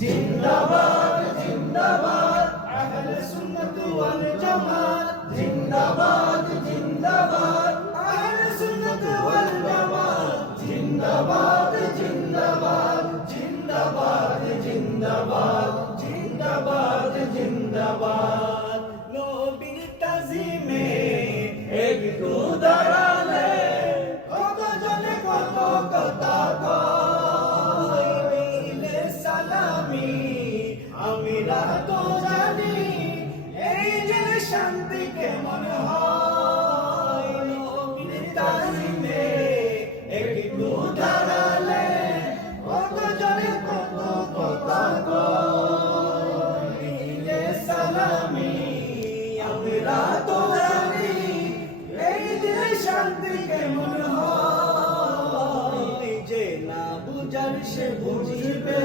জিন্দাবাদ জিন্দাবাদ আহলে সুন্নাত ওয়াল জামাত জিন্দাবাদ জিন্দাবাদ আহলে সুন্নাত ওয়াল জামাত জিন্দাবাদ জিন্দাবাদ জিন্দাবাদ জিন্দাবাদ জিন্দাবাদ জিন্দাবাদ নবীর তাজিমে একটু দাঁড়ালে কত জনে কত কথা কয় দিলে সালামি আমিরা তো জানি এই যে শান্তি কেমন হয় নবীর তাজিমে একটু দাঁড়ালে কত জনে কত কথা কয় দিলে সালামি আমিরা তো জানি এই যে শান্তি কেমন হয় যে না বুঝার সে বুঝিবে